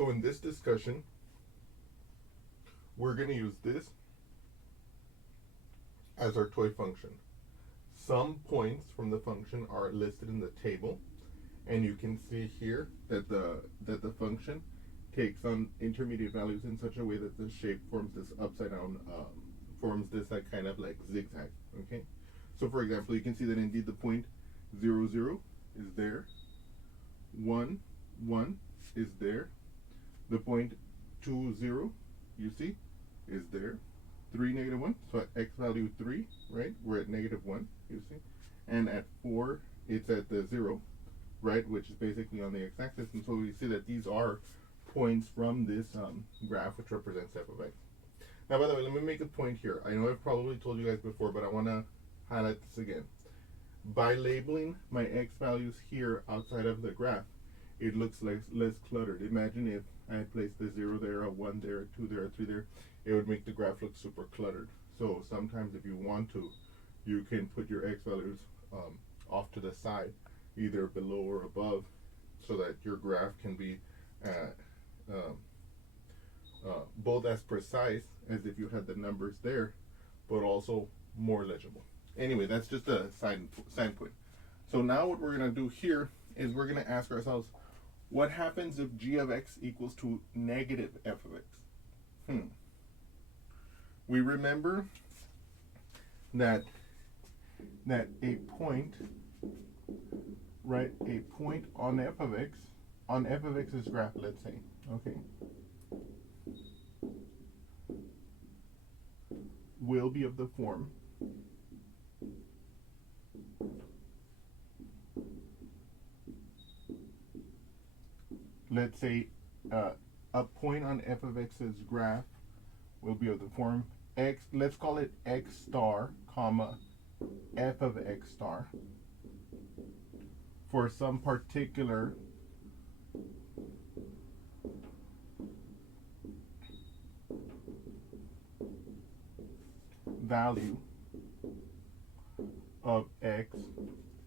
So in this discussion, we're going to use this as our toy function. Some points from the function are listed in the table, and you can see here that the function takes on intermediate values in such a way that the shape forms this upside down, forms this like kind of like zigzag. Okay, so for example, you can see that indeed the point 0, 0 is there, 1, 1 is there, the point 2, 0, you see, is there, 3, negative 1, so at x value 3, right, we're at negative 1, you see, and at 4, it's at the 0, right, which is basically on the x-axis, and so we see that these are points from this graph which represents f of x. Now, by the way, let me make a point here. I know I've probably told you guys before, but I want to highlight this again. By labeling my x values here outside of the graph, it looks less cluttered. Imagine if I had placed a 0 there, a 1 there, a 2 there, a 3 there, it would make the graph look super cluttered. So sometimes if you want to, you can put your x values off to the side, either below or above, so that your graph can be both as precise as if you had the numbers there, but also more legible. Anyway, that's just a side point. So now what we're going to do here is we're going to ask ourselves, what happens if g of x equals to negative f of x? We remember that a point, right, a point on f of x's graph, let's say, okay, will be of the form let's say a point on f of x's graph will be of the form x, let's call it x star, comma, f of x star for some particular value of x,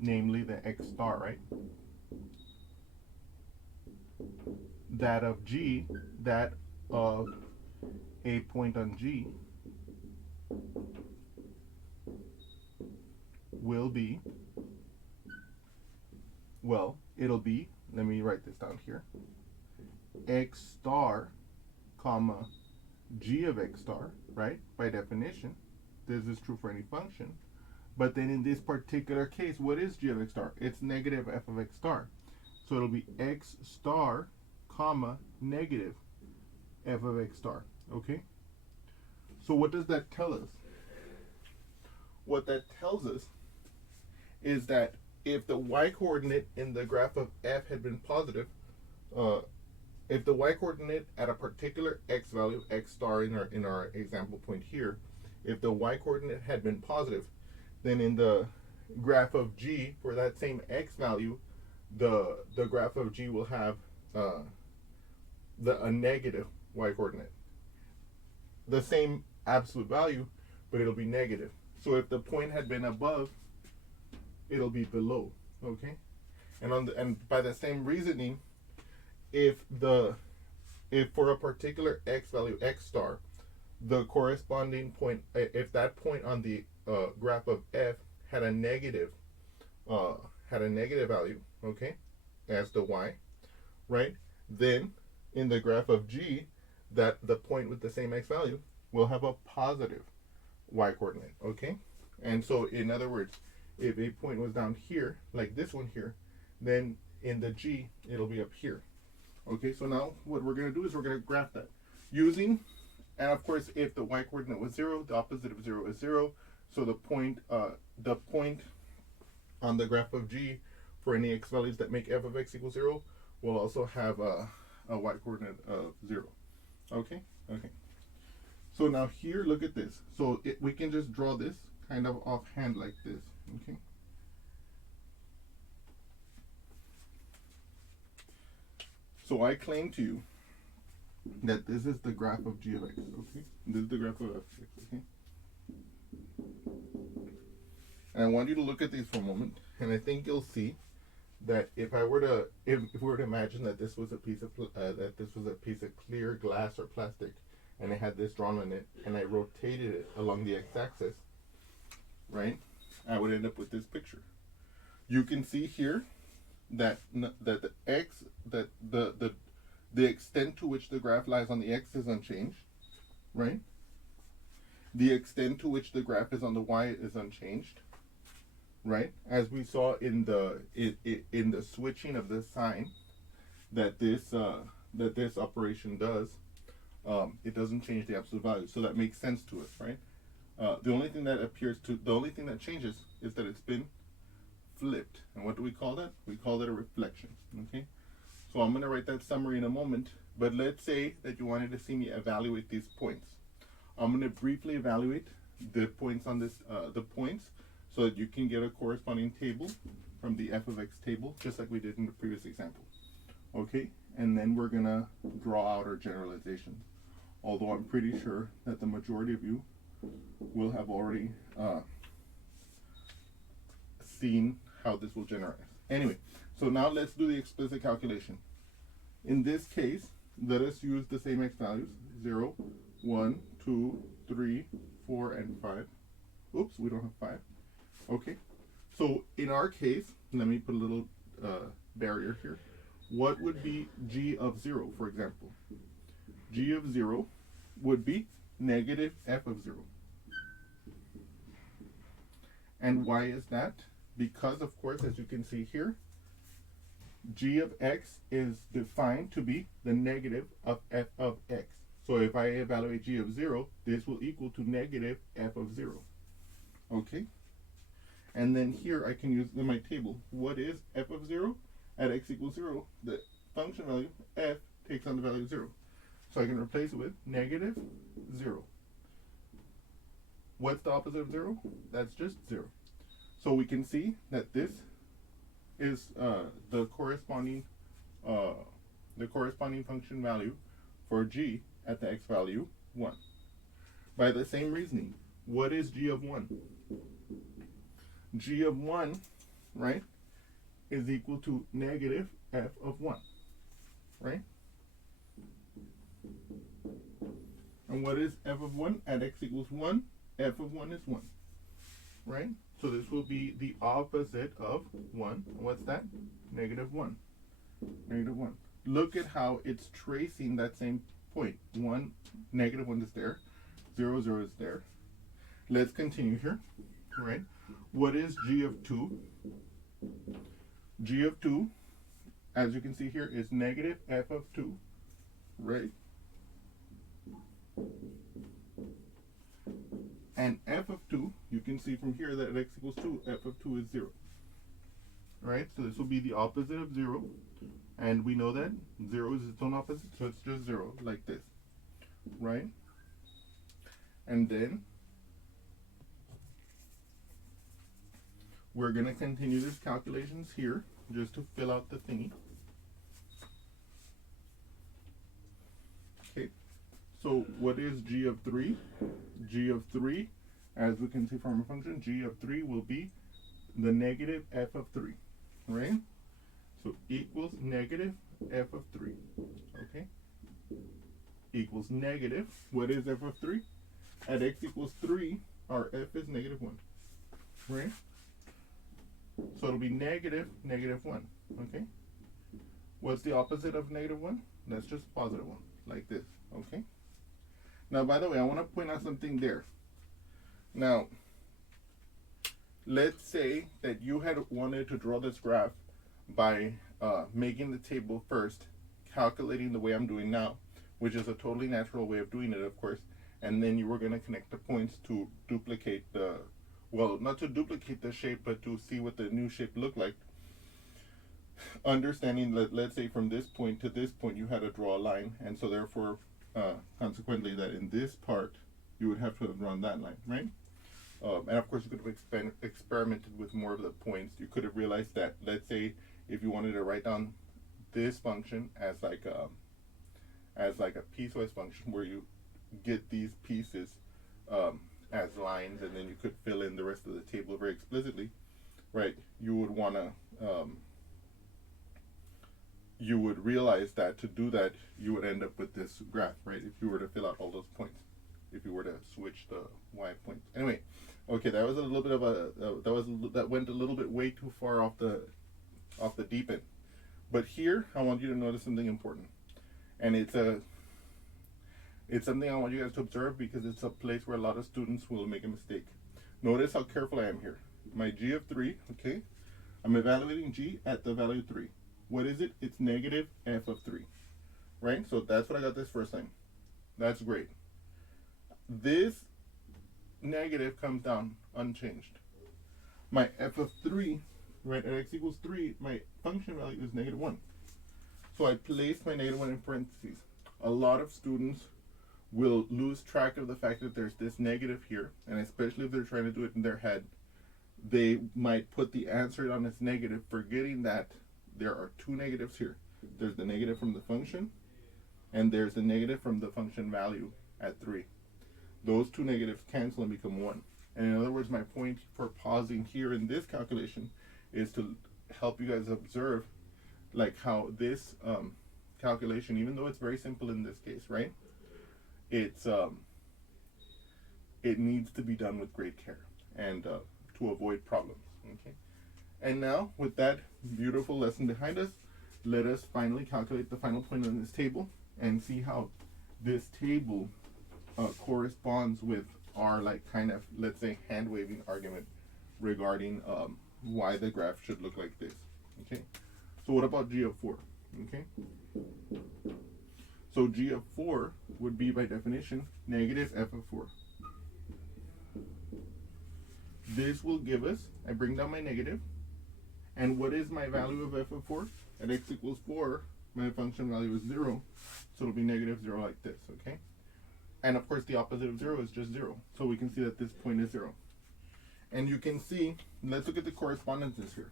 namely the x star, right? That of g, that of a point on g will be, well, it'll be, let me write this down here, x star, comma, g of x star, right? By definition, this is true for any function. But then in this particular case, what is g of x star? It's negative f of x star. So it'll be x star, comma, negative f of x star, okay? So what does that tell us? What that tells us is that if the y-coordinate in the graph of f had been positive, if the y-coordinate at a particular x value, x star in our example point here, if the y-coordinate had been positive, then in the graph of g for that same x value, the graph of g will have a negative y-coordinate. The same absolute value, but it'll be negative. So if the point had been above, it'll be below. Okay, and by the same reasoning, if for a particular x value, x star, the corresponding point, if that point on the graph of f had a negative value, okay, as the y, right, then in the graph of g, that the point with the same x value will have a positive y coordinate, okay? And so in other words, if a point was down here, like this one here, then in the g, it'll be up here. Okay, so now what we're going to do is we're going to graph that using, and of course, if the y coordinate was 0, the opposite of 0 is 0. So the point on the graph of g for any x values that make f of x equal 0 will also have a y coordinate of 0. Okay, okay. So now here, look at this. So we can just draw this kind of offhand like this. Okay. So I claim to you that this is the graph of g of x, okay? This is the graph of f of x, okay? And I want you to look at these for a moment, and I think you'll see that if I were to if we were to imagine that this was a piece of clear glass or plastic, and it had this drawn on it, and I rotated it along the x-axis, right, I would end up with this picture. You can see here that that the extent to which the graph lies on the x is unchanged, right? The extent to which the graph is on the y is unchanged, right? As we saw in the switching of this sign that this operation does, it doesn't change the absolute value, so that makes sense to us, right? The only thing that changes is that it's been flipped. And what do we call that? We call that a reflection. Okay. So I'm going to write that summary in a moment. But let's say that you wanted to see me evaluate these points. I'm going to briefly evaluate the points on this, so that you can get a corresponding table from the f of x table, just like we did in the previous example. Okay. And then we're going to draw out our generalization. Although I'm pretty sure that the majority of you will have already seen how this will generalize. Anyway, so now let's do the explicit calculation. In this case, let us use the same x values, 0, 1, 2, 3, 4, and 5. Oops, we don't have 5. Okay, so in our case, let me put a little barrier here. What would be g of 0, for example? G of 0 would be negative f of 0. And why is that? Because, of course, as you can see here, g of x is defined to be the negative of f of x. So if I evaluate g of 0, this will equal to negative f of 0. Okay? And then here I can use in my table, what is f of 0? At x equals 0, the function value f takes on the value 0. So I can replace it with negative 0. What's the opposite of 0? That's just 0. So we can see that this is the corresponding function value for g at the x value 1. By the same reasoning, what is g of 1? G of 1, right, is equal to negative f of 1, right? And what is f of 1 at x equals 1? F of 1 is 1, right? So this will be the opposite of 1. What's that? Negative 1. Negative 1. Look at how it's tracing that same point. 1, negative 1 is there. 0, 0 is there. Let's continue here, right? What is g of 2? G of 2, as you can see here, is negative f of 2, right? And f of 2, you can see from here that at x equals 2, f of 2 is 0. Right? So this will be the opposite of 0. And we know that 0 is its own opposite, so it's just 0, like this. Right? And then we're going to continue these calculations here, just to fill out the thingy. Okay. So what is g of 3? G of 3, as we can see from our function, g of 3 will be the negative f of 3, right? So equals negative f of 3, okay? Equals negative, what is f of 3? At x equals 3, our f is negative 1, right? So it'll be negative, negative 1, okay? What's the opposite of negative 1? That's just positive 1, like this, okay? Now, by the way, I want to point out something there. Now, let's say that you had wanted to draw this graph by making the table first, calculating the way I'm doing now, which is a totally natural way of doing it, of course, and then you were going to connect the points to duplicate the, well, not to duplicate the shape, but to see what the new shape looked like. Understanding that, let's say from this point to this point, you had to draw a line, and so therefore, consequently, that in this part, you would have to have drawn that line, right? And of course, you could have experimented with more of the points. You could have realized that, let's say, if you wanted to write down this function as like a piecewise function, where you get these pieces as lines, and then you could fill in the rest of the table very explicitly, right? You would want to you would realize that to do that, you would end up with this graph, right? If you were to fill out all those points, if you were to switch the y points. Anyway, okay, that was a little bit of that went a little bit way too far off the deep end. But here, I want you to notice something important, and it's something I want you guys to observe because it's a place where a lot of students will make a mistake. Notice how careful I am here. My g of 3, okay? I'm evaluating g at the value 3. What is it? It's negative f of 3, right? So that's what I got this first time. That's great. This negative comes down unchanged. My f of 3, right, at x equals 3, my function value is negative 1. So I placed my negative 1 in parentheses. A lot of students will lose track of the fact that there's this negative here, and especially if they're trying to do it in their head, they might put the answer on as negative, forgetting that there are two negatives here. There's the negative from the function, and there's the negative from the function value at 3. Those two negatives cancel and become 1. And in other words, my point for pausing here in this calculation is to help you guys observe like how this calculation, even though it's very simple in this case, right? It needs to be done with great care and to avoid problems. Okay. And now, with that beautiful lesson behind us, let us finally calculate the final point on this table and see how this table corresponds with our like kind of, let's say, hand-waving argument regarding why the graph should look like this. Okay. So what about g of 4? Okay. So g of 4 would be, by definition, negative f of 4. This will give us, I bring down my negative, and what is my value of f of 4? At x equals 4, my function value is 0, so it'll be negative 0 like this, okay? And of course the opposite of 0 is just 0, so we can see that this point is 0. And you can see, let's look at the correspondences here.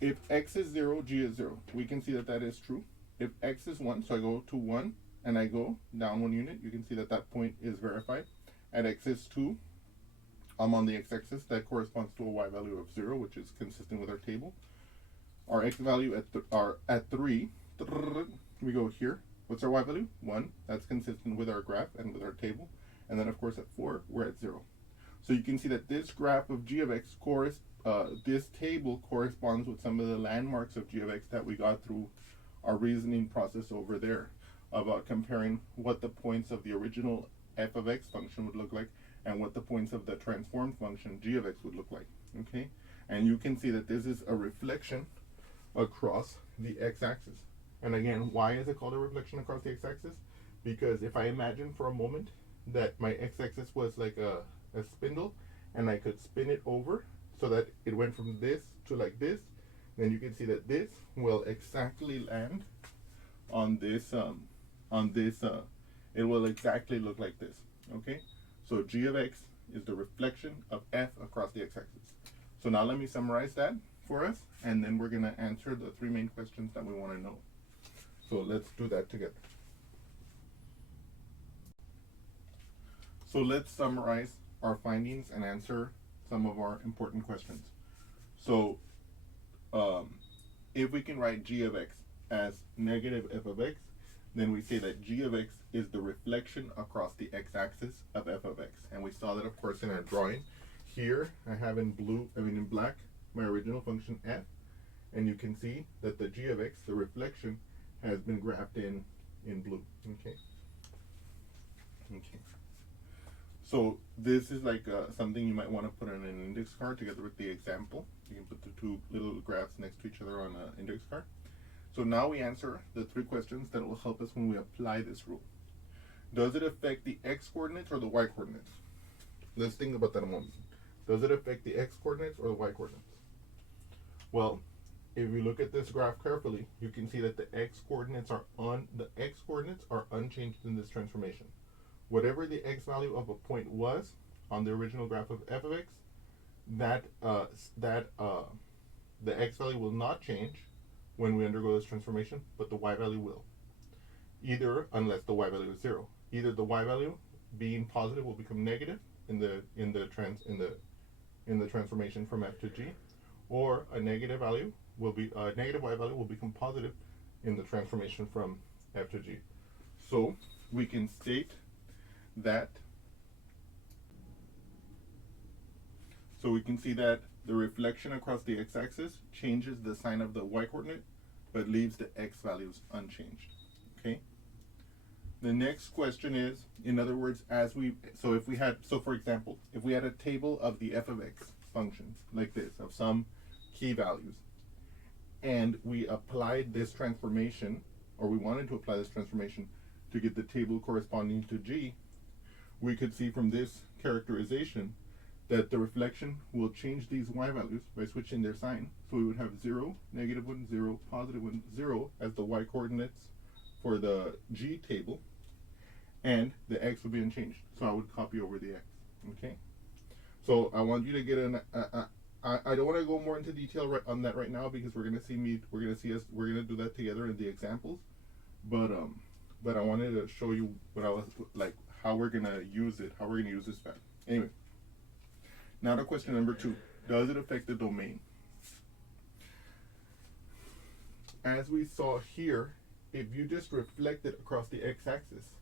If x is 0, g is 0. We can see that that is true. If x is 1, so I go to 1 and I go down 1 unit, you can see that that point is verified. At x is 2, I'm on the x-axis, that corresponds to a y value of 0, which is consistent with our table. Our x value at 3, we go here. What's our y value? 1. That's consistent with our graph and with our table. And then, of course, at 4, we're at 0. So you can see that this graph of g of x, this table corresponds with some of the landmarks of g of x that we got through our reasoning process over there about comparing what the points of the original f of x function would look like and what the points of the transformed function g of x would look like, okay? And you can see that this is a reflection across the x-axis. And again, why is it called a reflection across the x-axis? Because if I imagine for a moment that my x-axis was like a spindle and I could spin it over so that it went from this to like this, then you can see that this will exactly land on this, it will exactly look like this, okay? So g of x is the reflection of f across the x-axis. So now let me summarize that for us, and then we're gonna answer the 3 main questions that we wanna know. So let's do that together. So let's summarize our findings and answer some of our important questions. So if we can write g of x as negative f of x, then we say that g of x is the reflection across the x-axis of f of x. And we saw that, of course, in our drawing. Here I have in black, my original function f, and you can see that the g of x, the reflection, has been graphed in blue. Okay. Okay. So this is like something you might want to put on an index card together with the example. You can put the 2 little graphs next to each other on an index card. So now we answer the 3 questions that will help us when we apply this rule. Does it affect the x coordinates or the y coordinates? Let's think about that a moment. Does it affect the x coordinates or the y coordinates? Well, if you look at this graph carefully, you can see that the x coordinates are unchanged in this transformation. Whatever the x value of a point was on the original graph of f of x, the x value will not change when we undergo this transformation, but the y value will. Either, unless the y value is 0, either the y value being positive will become negative in the transformation from f to g, or a negative value will be a negative y value will become positive in the transformation from f to g. So we can state that. So we can see that the reflection across the x-axis changes the sign of the y-coordinate, but leaves the x values unchanged. Okay. The next question is, in other words, for example, if we had a table of the f of x functions like this, of some key values, and we applied this transformation, or we wanted to apply this transformation to get the table corresponding to g, we could see from this characterization that the reflection will change these y values by switching their sign. So we would have 0, -1, 0, +1, 0 as the y coordinates for the g table, and the x would be unchanged. So I would copy over the x. Okay. So I want you to get I don't want to go more into detail on that right now, because we're gonna do that together in the examples. But I wanted to show you what I was like, how we're gonna use it, how we're gonna use this fact. Anyway. Now to question number 2. Does it affect the domain? As we saw here, if you just reflect it across the x-axis,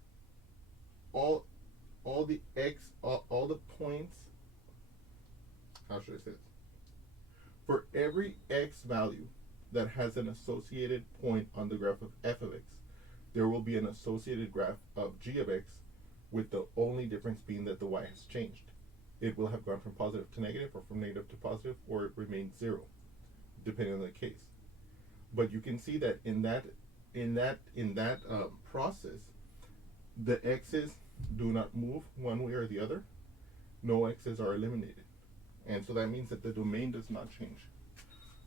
all the points, how should I say this? For every x value that has an associated point on the graph of f of x, there will be an associated graph of g of x, with the only difference being that the y has changed. It will have gone from positive to negative, or from negative to positive, or it remains 0, depending on the case. But you can see that in that process, the x's do not move one way or the other. No x's are eliminated, and so that means that the domain does not change.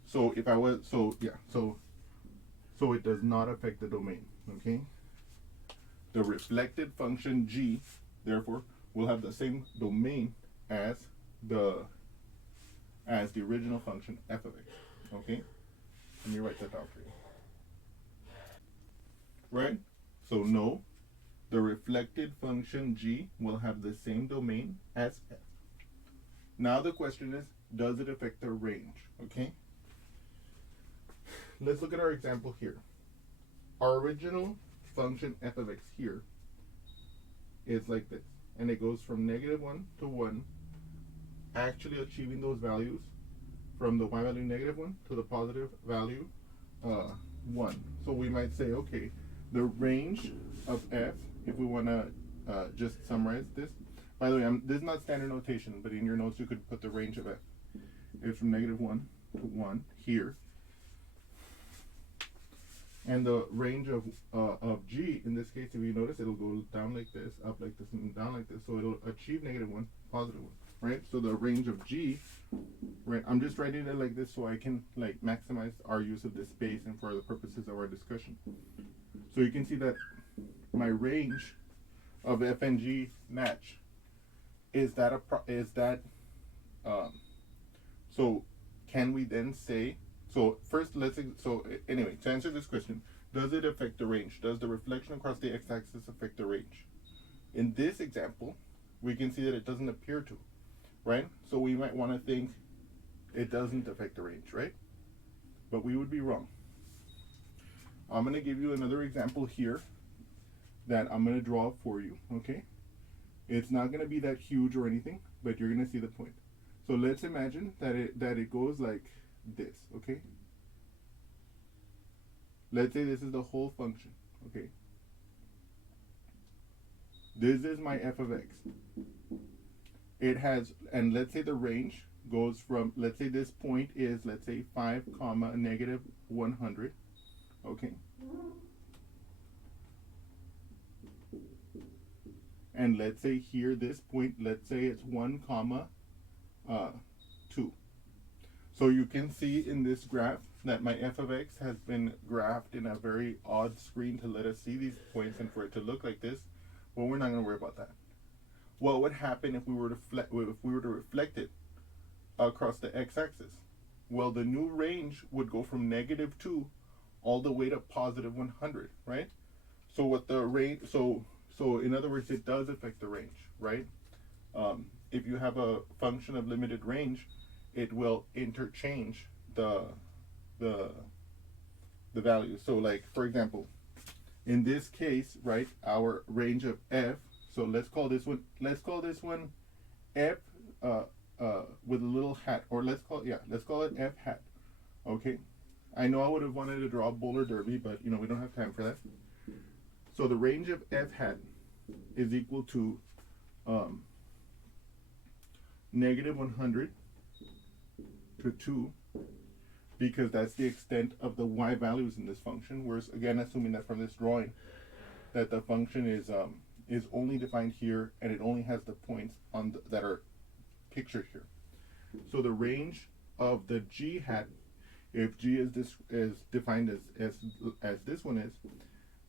So if I was so it does not affect the domain. Okay. The reflected function g, therefore, will have the same domain as the original function f of x. Okay? Let me write that down for you. Right? So no, the reflected function g will have the same domain as f. Now the question is, does it affect the range? Okay? Let's look at our example here. Our original function f of x here is like this, and it goes from -1 to 1, actually achieving those values from the y value -1 to the positive value 1. So we might say, okay, the range of f, if we want to just summarize this. By the way, this is not standard notation, but in your notes you could put the range of f. It's from -1 to 1 here. And the range of g, in this case, if you notice, it'll go down like this, up like this, and down like this. So it'll achieve -1, +1, right? So the range of g, right? I'm just writing it like this so I can like maximize our use of this space and for the purposes of our discussion. So you can see that my range of f and g match. So can we then say? So first, anyway, to answer this question, does it affect the range? Does the reflection across the x-axis affect the range? In this example, we can see that it doesn't appear to, right? So we might want to think it doesn't affect the range, right? But we would be wrong. I'm going to give you another example here that I'm going to draw for you, okay? It's not going to be that huge or anything, but you're going to see the point. So let's imagine that it goes like this, okay? Let's say this is the whole function, okay? This is my f of x. It has, and let's say the range goes from, let's say this point is, let's say 5, -100, okay? And let's say here, this point, let's say it's 1, 2. So you can see in this graph that my f of x has been graphed in a very odd screen to let us see these points and for it to look like this. Well, we're not going to worry about that. What would happen if we were to reflect it across the x-axis? Well, the new range would go from -2 all the way to +100, right? So what the range? So in other words, it does affect the range, right? If you have a function of limited range, it will interchange the the values. So like for example, in this case, right, our range of f. So let's call this one f with a little hat, or let's call it f hat. Okay. I know I would have wanted to draw a bowler derby, but we don't have time for that. So the range of f hat is equal to -100 to 2, because that's the extent of the y values in this function. We're again assuming that from this drawing that the function is only defined here, and it only has the points that are pictured here. So the range of the g hat, if g is defined as this one is,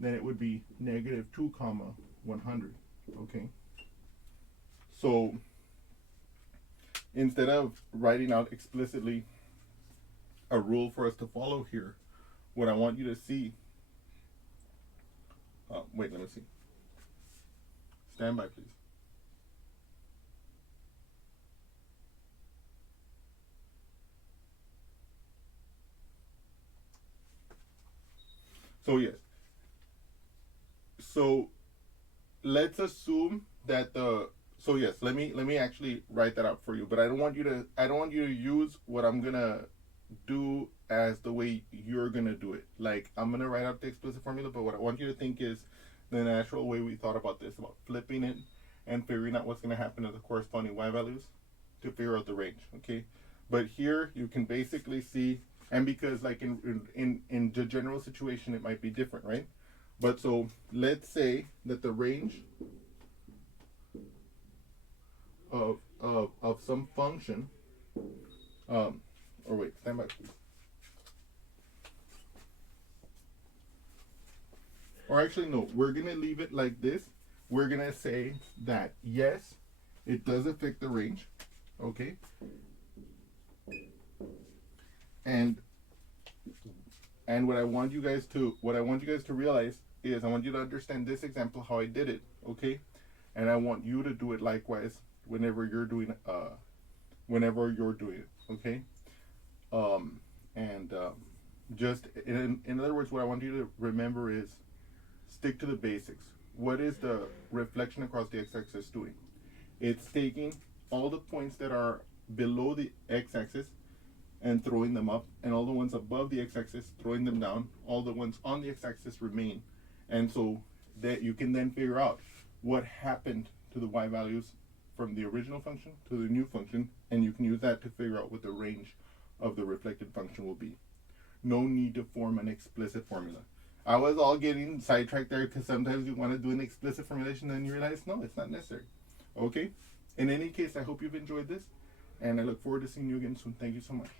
then it would be -2, 100. Okay. So instead of writing out explicitly a rule for us to follow here, what I want you to see. Wait, let me see. Stand by, please. So yes. So let's assume that so yes, let me actually write that out for you, but I don't want you to use what I'm gonna do as the way you're gonna do it. Like, I'm gonna write out the explicit formula, but what I want you to think is the natural way we thought about this, about flipping it and figuring out what's gonna happen to the corresponding y values to figure out the range. Okay, but here you can basically see, and because like in the general situation it might be different, right? But so let's say that the range of some function, or wait, stand by please. Or actually no, we're gonna leave it like this. We're gonna say that yes, it does affect the range, okay? And what I want you guys to realize is, I want you to understand this example how I did it, okay? And I want you to do it likewise whenever you're doing it, okay? Just in other words, what I want you to remember is stick to the basics. What is the reflection across the x-axis doing? It's taking all the points that are below the x-axis and throwing them up, and all the ones above the x-axis throwing them down. All the ones on the x-axis remain, and so that you can then figure out what happened to the y values from the original function to the new function, and you can use that to figure out what the range of the reflected function will be. No need to form an explicit formula. I was all getting sidetracked there because sometimes you want to do an explicit formulation and you realize, no, it's not necessary. Okay? In any case, I hope you've enjoyed this, and I look forward to seeing you again soon. Thank you so much.